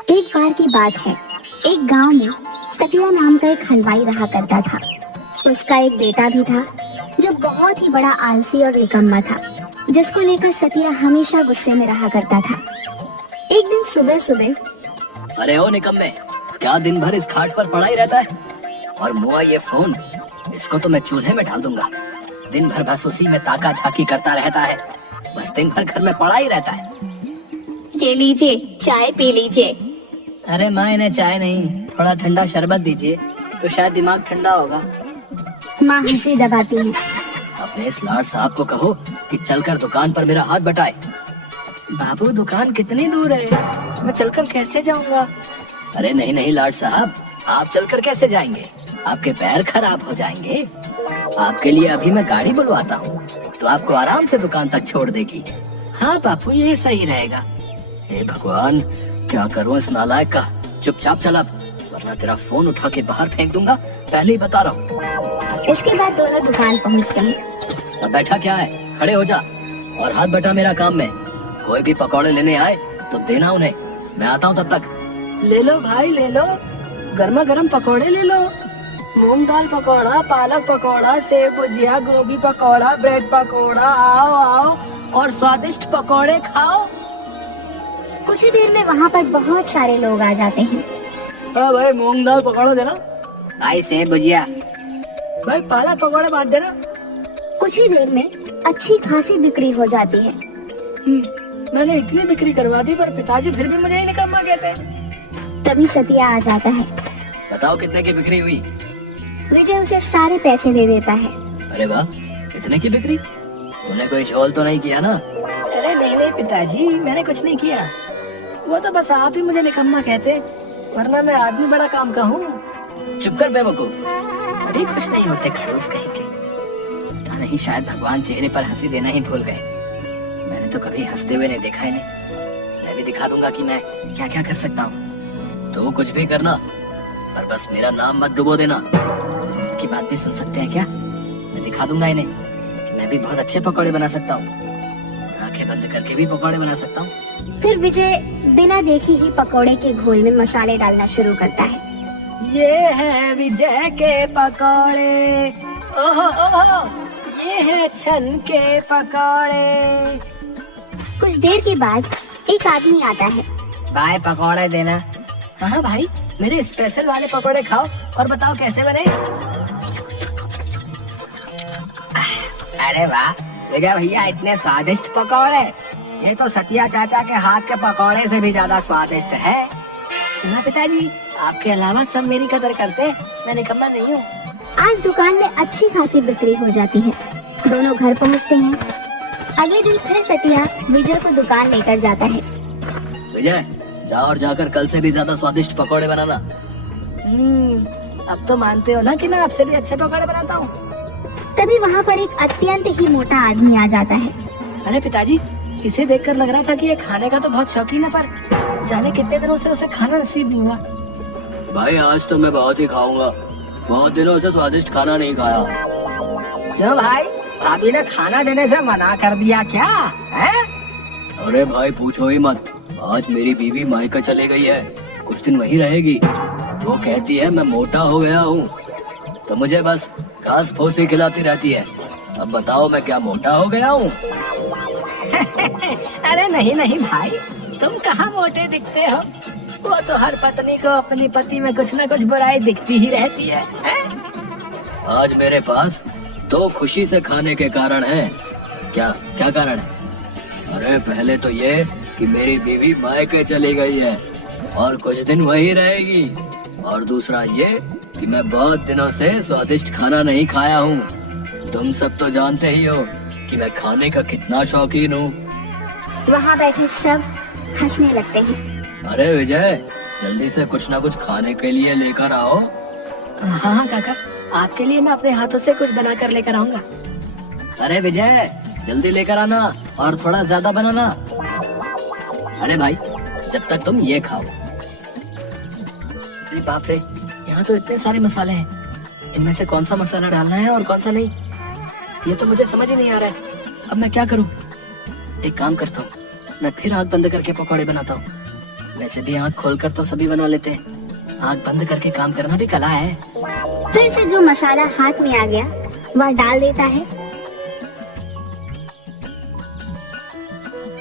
एक बार की बात है, एक गांव में सतिया नाम का एक हलवाई रहा करता था। उसका एक बेटा भी था जो बहुत ही बड़ा आलसी और निकम्मा था, जिसको लेकर सतिया हमेशा गुस्से में रहा करता था। एक दिन सुबह सुबह, अरे ओ निकम्मे, क्या दिन भर इस खाट पर पड़ा ही रहता है? और मुआ ये फोन, इसको तो मैं चूल्हे में डाल दूंगा। दिन भर बस उसी में ताका झाकी करता रहता है, बस दिन भर घर में पड़ा ही रहता है। ये लीजिए, चाय पी लीजिए। अरे माँ, इन्हें चाय नहीं, थोड़ा ठंडा शरबत दीजिए, तो शायद दिमाग ठंडा होगा। माँ हंसी दबाती है। अपने इस लाड साहब को कहो कि चलकर दुकान पर मेरा हाथ बटाए। बाबू, दुकान कितनी दूर है, मैं चलकर कैसे जाऊंगा? अरे नहीं नहीं लाड साहब, आप चलकर कैसे जाएंगे? आपके पैर खराब हो जाएंगे। आपके लिए अभी मैं गाड़ी बुलवाता हूँ, तो आपको आराम से दुकान तक छोड़ देगी। हाँ बापू, ये सही रहेगा। हे भगवान, क्या करूँ इस नालायक का। चुपचाप चल अब, वरना तेरा फोन उठा के बाहर फेंक दूंगा, पहले ही बता रहा हूँ। इसके बाद दोनों दुकान पहुँचते हैं। अब बैठा क्या है, खड़े हो जा और हाथ बटा मेरा काम में। कोई भी पकौड़े लेने आए तो देना उन्हें, मैं आता हूँ तब तक। ले लो भाई, ले लो, गर्मा गर्म पकौड़े ले लो। मूंग दाल पकौड़ा, पालक पकौड़ा, सेव भुजिया, गोभी पकौड़ा, ब्रेड पकौड़ा, आओ आओ और स्वादिष्ट पकौड़े खाओ। कुछ ही देर में वहाँ पर बहुत सारे लोग आ जाते हैं। हाँ भाई, मूंग दाल पकौड़ा देना। भाई सेव भुजिया। भाई पालक पकौड़े बांट देना। कुछ ही देर में अच्छी खासी बिक्री हो जाती है। मैंने इतनी बिक्री करवा दी, पर पिताजी फिर भी मुझे ही निकम्मा कहते। तभी सतिया आ जाता है। बताओ कितने की बिक्री हुई? विजय उसे सारे पैसे दे देता है। अरे वाह, कितने की बिक्री? तूने कोई झोल तो नहीं किया ना? अरे नहीं नहीं पिताजी, मैंने कुछ नहीं किया। वो तो बस आप ही मुझे निकम्मा कहते, वरना मैं आदमी बड़ा काम का हूँ। चुप कर बेवकूफ, अभी खुश नहीं होते खड़ूस कहीं के। पता नहीं, शायद भगवान चेहरे पर हंसी देना ही भूल गए। मैंने तो कभी हंसते हुए नहीं देखा इन्हें। मैं भी दिखा दूंगा कि मैं क्या क्या कर सकता हूँ। तो कुछ भी करना, पर बस मेरा नाम मत डुबो देना। की बात भी सुन सकते हैं क्या? मैं दिखा दूंगा इन्हें कि मैं भी बहुत अच्छे पकौड़े बना सकता हूँ। आंखें बंद करके भी पकौड़े बना सकता हूँ। फिर विजय बिना देखे ही पकोड़े के घोल में मसाले डालना शुरू करता है। ये है विजय के पकौड़े, ओहो ओहो, ये है छन के पकौड़े। कुछ देर के बाद एक आदमी आता है। भाई पकौड़े देना। हाँ भाई, मेरे स्पेशल वाले पकौड़े खाओ और बताओ कैसे बने। अरे वाह विजय भैया, इतने स्वादिष्ट पकौड़े। ये तो सतिया चाचा के हाथ के पकौड़े से भी ज्यादा स्वादिष्ट है। सुना पिताजी, आपके अलावा सब मेरी कदर करते, मैं निकम्मा नहीं हूँ। आज दुकान में अच्छी खासी बिक्री हो जाती है। दोनों घर पहुँचते हैं। अगले दिन फिर सतिया विजय को दुकान लेकर जाता है। विजय, जा और जाकर कल से भी ज्यादा स्वादिष्ट पकौड़े बनाना। अब तो मानते हो ना कि मैं आपसे भी अच्छे पकौड़े बनाता हूँ। तभी वहाँ पर एक अत्यंत ही मोटा आदमी आ जाता है। अरे पिताजी, इसे देखकर लग रहा था कि ये खाने का तो बहुत शौकीन है, पर जाने कितने दिनों से उसे खाना नसीब नहीं हुआ। भाई आज तो मैं बहुत ही खाऊंगा, बहुत दिनों से स्वादिष्ट खाना नहीं खाया। क्यों भाई, भाभी ने खाना देने से मना कर दिया क्या है? अरे भाई पूछो ही मत, आज मेरी बीवी मायका चले गई है, कुछ दिन वहीं रहेगी। वो कहती है मैं मोटा हो गया हूँ, तो मुझे बस घास फूस ही खिलाती रहती है। अब बताओ मैं क्या मोटा हो गया हूँ? अरे नहीं नहीं भाई, तुम कहाँ मोटे दिखते हो। वो तो हर पत्नी को अपनी पति में कुछ न कुछ बुराई दिखती ही रहती है, आज मेरे पास दो खुशी से खाने के कारण हैं। क्या क्या कारण है? अरे पहले तो ये कि मेरी बीवी मायके चली गई है और कुछ दिन वहीं रहेगी, और दूसरा ये कि मैं बहुत दिनों से स्वादिष्ट खाना नहीं खाया हूँ। तुम सब तो जानते ही हो कि मैं खाने का कितना शौकीन हूँ। वहाँ बैठे सब हंसने लगते हैं। अरे विजय, जल्दी से कुछ ना कुछ खाने के लिए लेकर आओ। हाँ हाँ काका, आपके लिए मैं अपने हाथों से कुछ बना कर लेकर आऊंगा। अरे विजय, जल्दी लेकर आना और थोड़ा ज्यादा बनाना। अरे भाई, जब तक तुम ये खाओ। अरे बाप रे, यहाँ तो इतने सारे मसाले हैं, इनमें से कौन सा मसाला डालना है और कौन सा नहीं, ये तो मुझे समझ ही नहीं आ रहा है। अब मैं क्या करूँ? एक काम करता हूँ, मैं फिर आँख बंद करके पकौड़े बनाता हूँ। वैसे भी आँख खोलकर तो सभी बना लेते हैं, आँख बंद करके काम करना भी कला है। फिर से जो मसाला हाथ में आ गया वह डाल देता है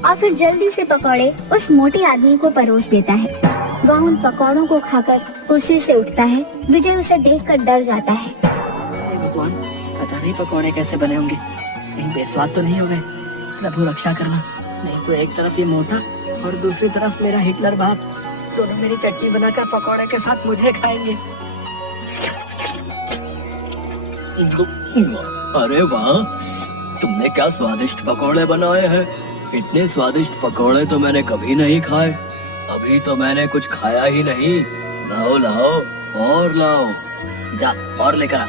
और फिर जल्दी से पकौड़े उस मोटे आदमी को परोस देता है। वह उन पकौड़ों को खाकर कुर्सी से उठता है। विजय उसे देखकर डर जाता है। हे भगवान, पता नहीं पकौड़े कैसे बने होंगे, कहीं बेस्वाद तो नहीं हो गए। प्रभु रक्षा करना, नहीं तो एक तरफ ये मोटा और दूसरी तरफ मेरा हिटलर बाप, दोनों मेरी चटनी बनाकर पकौड़े के साथ मुझे खाएंगे। अरे वाह, तुमने क्या स्वादिष्ट पकौड़े बनाए हैं। इतने स्वादिष्ट पकौड़े तो मैंने कभी नहीं खाए। अभी तो मैंने कुछ खाया ही नहीं। लाओ लाओ और लाओ, जा और लेकर आ।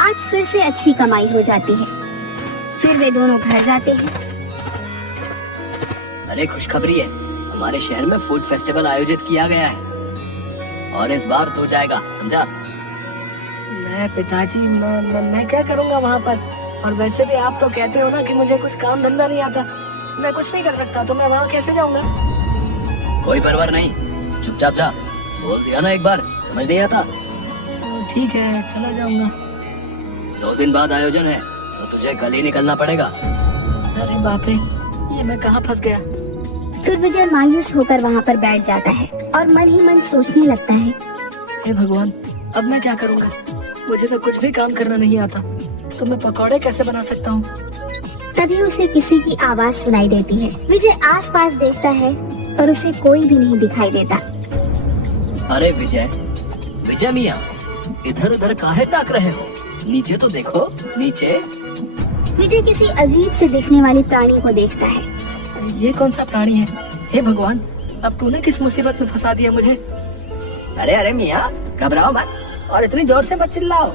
आज फिर से अच्छी कमाई हो जाती है। फिर वे दोनों घर जाते हैं। अरे खुशखबरी है, हमारे शहर में फूड फेस्टिवल आयोजित किया गया है और इस बार तू जाएगा, समझा? मैं पिताजी, मैं क्या करूँगा वहाँ पर? और वैसे भी आप तो कहते हो ना कि मुझे कुछ काम धंधा नहीं आता, मैं कुछ नहीं कर सकता, तो मैं वहाँ कैसे जाऊँगा? कोई परवाह नहीं, चुपचाप जा। बोल दिया ना एक बार, समझ नहीं आता? ठीक है, चला जाऊँगा। 2 दिन बाद आयोजन है, तो तुझे कल ही निकलना पड़ेगा। अरे बाप रे, ये मैं कहाँ फंस गया? फिर विजय मायूस होकर वहाँ पर बैठ जाता है और मन ही मन सोचने लगता है, हे भगवान, अब मैं क्या करूँगा? मुझे तो कुछ भी काम करना नहीं आता, तो मैं पकौड़े कैसे बना सकता हूँ? तभी उसे किसी की आवाज सुनाई देती है। विजय आसपास देखता है पर उसे कोई भी नहीं दिखाई देता। अरे विजय, विजय मियाँ, इधर उधर काहे ताक रहे हो? नीचे तो देखो, नीचे। विजय किसी अजीब से दिखने वाली प्राणी को देखता है। ये कौन सा प्राणी है? हे भगवान, अब तूने किस मुसीबत में फंसा दिया मुझे? अरे अरे मियाँ, घबराओ मत और इतनी जोर से मत चिल्लाओ,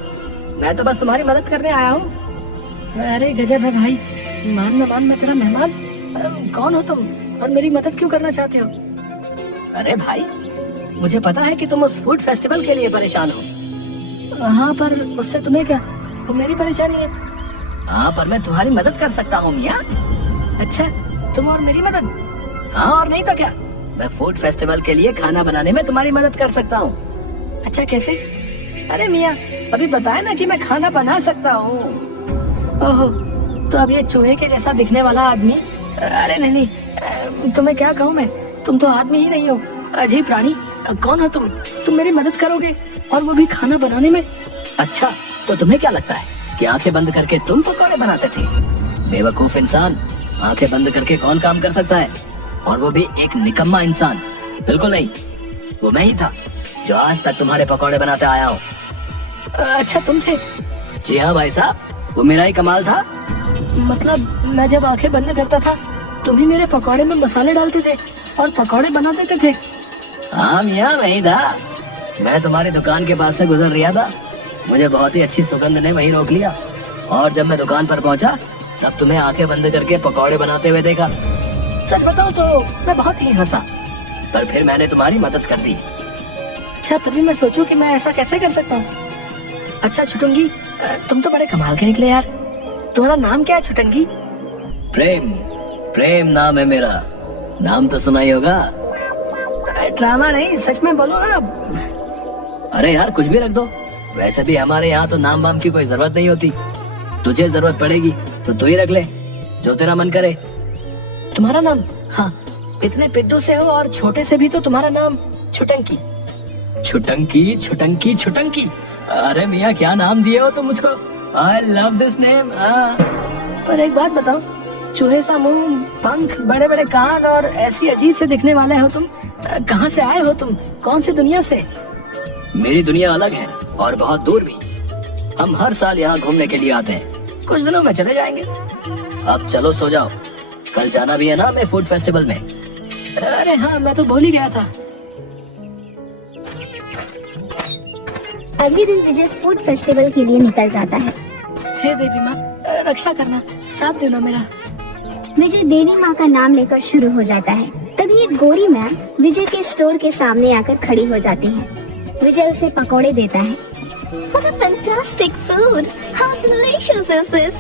मैं तो बस तुम्हारी मदद करने आया हूँ। अरे गजब है भाई, मान न मान मैं तेरा मेहमान। कौन हो तुम और मेरी मदद क्यों करना चाहते हो? अरे भाई, मुझे पता है कि तुम उस फूड फेस्टिवल के लिए परेशान हो। हाँ, पर उससे तुम्हें क्या? वो मेरी परेशानी है। हाँ, पर मैं तुम्हारी मदद कर सकता हूँ मियाँ। अच्छा, तुम और मेरी मदद? हाँ, और नहीं तो क्या, मैं फूड फेस्टिवल के लिए खाना बनाने में तुम्हारी मदद कर सकता हूँ। अच्छा, कैसे? अरे मियाँ, अभी बताया ना कि मैं खाना बना सकता हूँ। ओहो, तो अब ये चूहे के जैसा दिखने वाला आदमी, अरे नहीं नहीं, तुम्हें क्या कहूँ मैं, तुम तो आदमी ही नहीं हो, अजीब प्राणी। कौन हो तुम मेरी मदद करोगे और वो भी खाना बनाने में? अच्छा, तो तुम्हें क्या लगता है कि आंखें बंद करके तुम पकौड़े बनाते थे? बेवकूफ इंसान, आंखें बंद करके कौन काम कर सकता है, और वो भी एक निकम्मा इंसान। बिल्कुल नहीं, वो मैं ही था जो आज तक तुम्हारे पकौड़े बनाते आया हूँ। अच्छा, तुम थे? जी हाँ भाई साहब, वो मेरा ही कमाल था। मतलब मैं जब आंखें बंद करता था तुम ही मेरे पकौड़े में मसाले डालते थे और पकौड़े बना देते थे? हाँ मियाँ, मैं ही था। मैं तुम्हारी दुकान के पास से गुजर रहा था, मुझे बहुत ही अच्छी सुगंध ने वहीं रोक लिया, और जब मैं दुकान पर पहुंचा तब तुम्हें आंखें बंद करके पकौड़े बनाते हुए देखा। सच बताऊं तो मैं बहुत ही हंसा, पर फिर मैंने तुम्हारी मदद कर दी। अच्छा, तभी मैं सोचूं कि मैं ऐसा कैसे कर सकता हूँ। अच्छा छुटुंगी, तुम तो बड़े कमाल के निकले यार। तुम्हारा नाम क्या है छुटंगी? प्रेम, प्रेम नाम है मेरा। नाम तो सुना ही होगा। ड्रामा नहीं, सच में बोलो ना। अरे यार, कुछ भी रख दो, वैसे भी हमारे यहाँ तो नाम वाम की कोई जरूरत नहीं होती। तुझे जरूरत पड़ेगी तो तू ही रख ले, जो तेरा मन करे। तुम्हारा नाम? हाँ, इतने पिद्दू से हो और छोटे से भी तो तुम्हारा नाम छुटंकी। छुटंकी, छुटंकी, छुटंकी। अरे मियाँ, क्या नाम दिए हो तुम मुझको। I love this name। पर एक बात बताओ, चूहे सा मुंह, पंख, बड़े बड़े कान और ऐसी अजीब से दिखने वाले हो तुम, कहाँ से आए हो तुम? कौन सी दुनिया से? मेरी दुनिया अलग है और बहुत दूर भी। हम हर साल यहाँ घूमने के लिए आते हैं, कुछ दिनों में चले जाएंगे। अब चलो सो जाओ, कल जाना भी है ना हमें फूड फेस्टिवल में। अरे हाँ, मैं तो भूल ही गया था। अगले दिन विजय फूड फेस्टिवल के लिए निकल जाता है। हे देवी माँ, रक्षा करना, साथ देना मेरा। विजय देवी माँ का नाम लेकर शुरू हो जाता है। तभी एक गोरी मैम विजय के स्टोर के सामने आकर खड़ी हो जाती है। विजय उसे पकौड़े देता है। What a fantastic food! How delicious is this?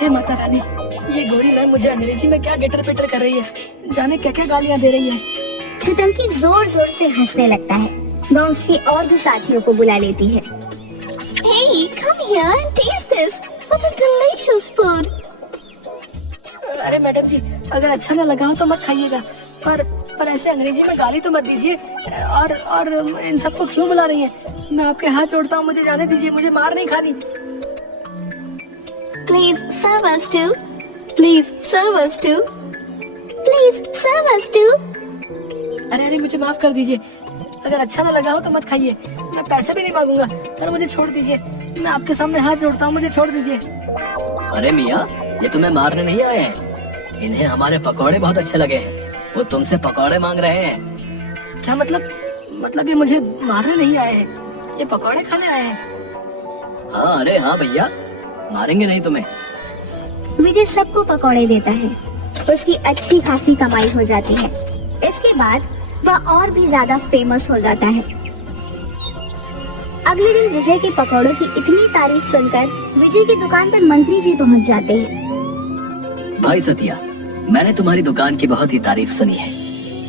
हे माता रानी, ये गोरी मैम मुझे अंग्रेजी में क्या गेटर पेटर कर रही है, जाने क्या क्या गालियाँ दे रही है। छुटंकी जोर जोर से हंसने लगता है। वह उसके और भी साथियों को बुला लेती है। Hey, come here and taste this. What a delicious food. अरे मैडम जी, अगर अच्छा ना लगा हो तो मत खाइएगा, पर ऐसे अंग्रेजी में गाली तो मत दीजिए। और इन सबको क्यों बुला रही हैं? मैं आपके हाथ जोड़ता हूँ, मुझे जाने दीजिए, मुझे मार नहीं खानी। Please serve us too. Please serve us too. Please serve us too. अरे मुझे माफ कर दीजिए, अगर अच्छा ना लगा हो तो मत खाइए, मैं पैसे भी नहीं मांगूंगा। अरे मुझे छोड़ दीजिए, मैं आपके सामने हाथ जोड़ता हूँ, मुझे छोड़ दीजिए। अरे मियाँ, ये तुम्हें मारने नहीं आए हैं, इन्हें हमारे पकौड़े बहुत अच्छे लगे हैं, वो तुमसे पकौड़े मांग रहे हैं। क्या मतलब ये मुझे मारने नहीं आए हैं, ये पकौड़े खाने आए हैं। हाँ, अरे हाँ भैया, मारेंगे नहीं तुम्हें। विजय सबको पकौड़े देता है। उसकी अच्छी खासी कमाई हो जाती है। इसके बाद वह और भी ज्यादा फेमस हो जाता है। अगले दिन विजय के पकौड़ों की इतनी तारीफ सुनकर विजय की दुकान पर मंत्री जी पहुंच जाते हैं। भाई सतिया, मैंने तुम्हारी दुकान की बहुत ही तारीफ सुनी है।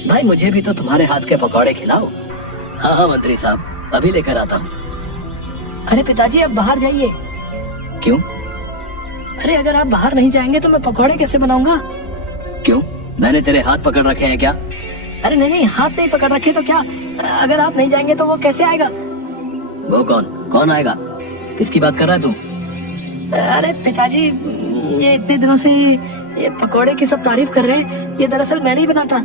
भाई मुझे भी तो तुम्हारे हाथ के पकौड़े खिलाओ। हाँ मंत्री साहब, अभी लेकर आता हूँ। अरे पिताजी, आप बाहर जाइए। क्यों? अरे अगर आप बाहर नहीं जाएंगे तो मैं पकौड़े कैसे बनाऊंगा? क्यों, मैंने तेरे हाथ पकड़ रखे हैं क्या? अरे नहीं, हाथ नहीं पकड़ रखे तो क्या, अगर आप नहीं जाएंगे तो वो कैसे आएगा? वो कौन आएगा? किसकी बात कर रहा है तू? अरे पिताजी, ये इतने दिनों से ये पकोड़े की सब तारीफ कर रहे हैं, ये दरअसल मैं नहीं बनाता।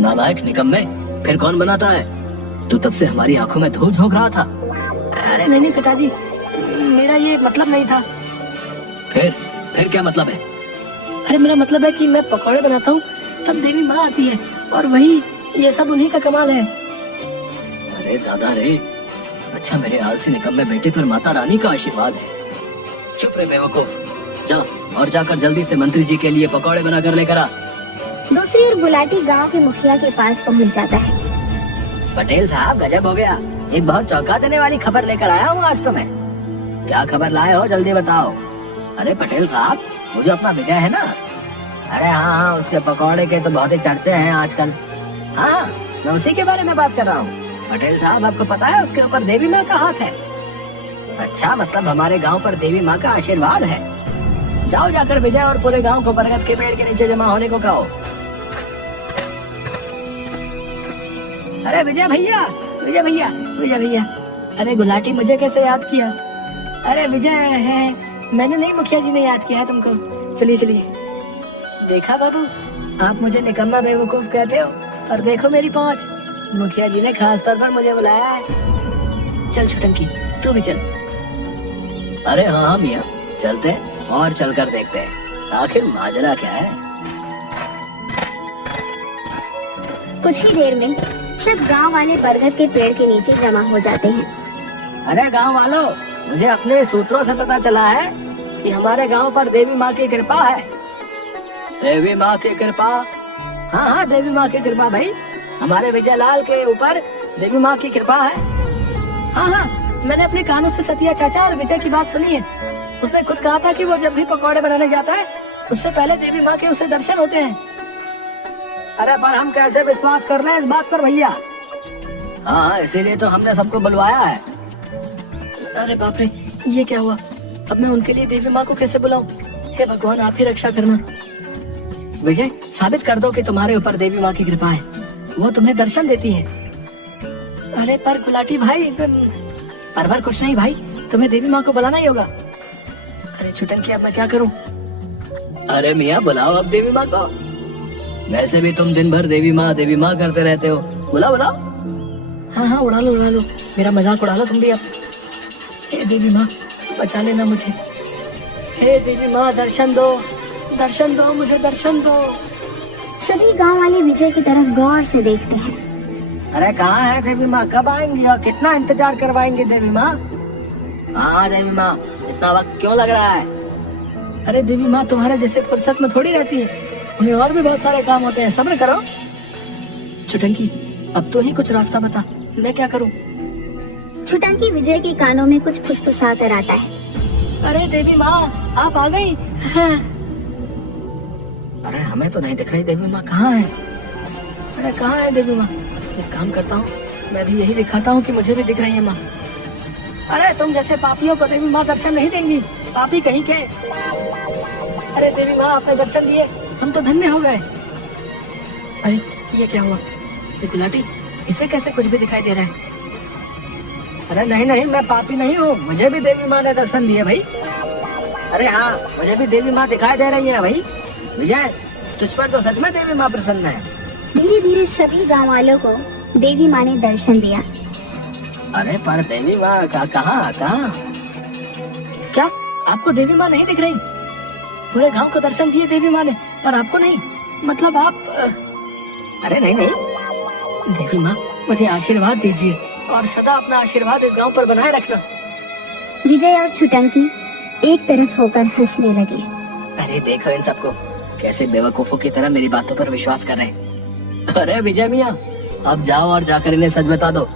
नालायक निकम्मे, फिर कौन बनाता है? तू तब से हमारी आंखों में धूल झोंक रहा था। अरे नहीं पिताजी, मेरा ये मतलब नहीं था। फिर क्या मतलब है? अरे मेरा मतलब है कि मैं पकौड़े बनाता हूँ तब देवी माँ आती है, और वही ये सब उन्हीं का कमाल है। अरे दादा रे, अच्छा मेरे आलसी निकम्मे बेटे पर माता रानी का आशीर्वाद है। चुप रे बेवकूफ, जा और जाकर जल्दी से मंत्री जी के लिए पकौड़े बना कर लेकर आ। दूसरी ओर गुलाटी गांव के मुखिया के पास पहुंच जाता है। पटेल साहब, गजब हो गया, एक बहुत चौंका देने वाली खबर लेकर आया हूँ आज तो मैं। क्या खबर लाए हो, जल्दी बताओ। अरे पटेल साहब, वो जो अपना विजय है ना, अरे हाँ, उसके पकौड़े के तो बहुत ही चर्चे हैं आजकल। हाँ, मैं उसी के बारे में बात कर रहा हूँ। पटेल साहब, आपको पता है उसके ऊपर देवी माँ का हाथ है। अच्छा, मतलब हमारे गांव पर देवी माँ का आशीर्वाद है। जाओ, जाकर विजय और पूरे गांव को बरगद के पेड़ के नीचे जमा होने को कहो। अरे विजय भैया, अरे गुलाटी, मुझे कैसे याद किया? अरे विजय है, मैंने नहीं, मुखिया जी ने याद किया है तुमको। चलिए। देखा बाबू, आप मुझे निकम्मा बेवकूफ कहते हो, और देखो मेरी पहुंच, मुखिया जी ने खास तौर पर मुझे बुलाया है। चल छुटंकी, तू भी चल। अरे हाँ मियाँ, चलते हैं और चलकर देखते हैं आखिर माजरा क्या है। कुछ ही देर में सब गांव वाले बरगद के पेड़ के नीचे जमा हो जाते हैं। अरे गांव वालों, मुझे अपने सूत्रों से पता चला है कि हमारे गांव पर देवी माँ की कृपा है। देवी माँ की कृपा? हाँ, देवी माँ की कृपा भाई, हमारे विजय लाल के ऊपर देवी माँ की कृपा है। हाँ, मैंने अपने कानों से सतिया चाचा और विजय की बात सुनी है। उसने खुद कहा था कि वो जब भी पकौड़े बनाने जाता है उससे पहले देवी माँ के उसे दर्शन होते हैं। अरे पर हम कैसे विश्वास कर रहे हैं इस बात पर भैया? हाँ, इसीलिए तो हमने सबको बुलवाया है। अरे बाप रे, ये क्या हुआ? अब मैं उनके लिए देवी माँ को कैसे बुलाऊं? हे भगवान, आप ही रक्षा करना। विजय, साबित कर दो कि तुम्हारे ऊपर देवी माँ की कृपा है, वो तुम्हें दर्शन देती है। अरे पर गुलाटी भाई, परवर कुछ नहीं भाई, तुम्हें देवी माँ को बुलाना ही होगा। अरे छुटंकी, अब मैं क्या करूं? अरे मियाँ, बुलाओ अब देवी माँ को। वैसे भी तुम दिन भर देवी माँ करते रहते हो, बुलाओ। हाँ, उड़ा लो, मेरा मजाक उड़ा लो तुम भी अब। हे देवी माँ, बचा लेना मुझे। हे देवी माँ, दर्शन दो मुझे, दर्शन दो। सभी गांव वाले विजय की तरफ गौर से देखते हैं। अरे कहाँ है देवी माँ, कब आएंगी और कितना इंतजार करवाएंगे देवी माँ? हाँ देवी माँ, इतना वक्त क्यों लग रहा है? अरे देवी माँ तुम्हारे जैसे फुर्सत में थोड़ी रहती है, उन्हें और भी बहुत सारे काम होते हैं, सब्र करो। छुटंकी, अब तो ही कुछ रास्ता बता, मैं क्या करूँ? छुटंकी विजय के कानों में कुछ फुसफुसा कर आता है। अरे देवी माँ, आप आ गई? हाँ। हमें तो नहीं दिख रही देवी माँ, कहाँ है? अरे कहाँ है देवी माँ? एक काम करता हूँ, मैं भी यही दिखाता हूँ कि मुझे भी दिख रही है माँ। अरे तुम जैसे पापियों को देवी माँ दर्शन नहीं देंगी, पापी कहीं के। अरे देवी माँ आपने दर्शन दिए, हम तो धन्य हो गए। अरे ये क्या हुआ? ये गुलाटी, इसे कैसे कुछ भी दिखाई दे रहा है? अरे नहीं नहीं, मैं पापी नहीं हूँ, मुझे भी देवी माँ ने दर्शन दिए भाई। अरे हाँ, मुझे भी देवी माँ दिखाई दे रही है भाई। विजय, तुझ पर तो सच में देवी माँ प्रसन्न है। धीरे धीरे सभी गांव वालों को देवी माँ ने दर्शन दिया। अरे पर देवी माँ कहाँ? क्या आपको देवी माँ नहीं दिख रही? पूरे गांव को दर्शन दिए देवी माँ ने, पर आपको नहीं? मतलब आप अरे नहीं नहीं, देवी माँ मुझे आशीर्वाद दीजिए और सदा अपना आशीर्वाद इस गांव पर बनाए रखना। विजय और छुटंकी एक तरफ होकर हंसने लगे। अरे देखो इन सबको, कैसे बेवकूफों की तरह मेरी बातों पर विश्वास कर रहे हैं। अरे विजय मियाँ, अब जाओ और जाकर इन्हें सच बता दो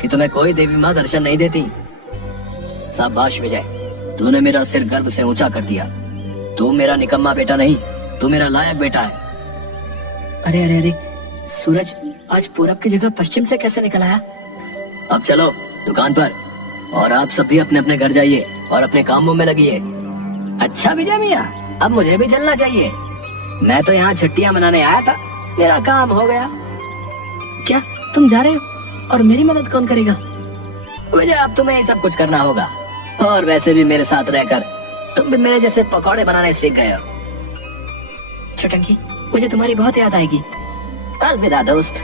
कि तुम्हें कोई देवी माँ दर्शन नहीं देती। शाबाश विजय, तूने मेरा सिर गर्व से ऊंचा कर दिया। तू मेरा निकम्मा बेटा नहीं, तू मेरा लायक बेटा है। अरे अरे अरे, सूरज आज पूरब की जगह पश्चिम से कैसे निकल आया? अब चलो दुकान पर, और आप सब भी अपने अपने घर जाइए और अपने कामों में लगिए। अच्छा विजय मियाँ, अब मुझे भी चलना चाहिए। मैं तो यहाँ छुट्टियाँ मनाने आया था, मेरा काम हो गया। क्या तुम जा रहे हो? और मेरी मदद कौन करेगा? विजय, अब तुम्हें ये सब कुछ करना होगा, और वैसे भी मेरे साथ रहकर तुम भी मेरे जैसे पकौड़े बनाने सीख गए हो। छुटंकी, मुझे तुम्हारी बहुत याद आएगी। अलविदा दोस्त।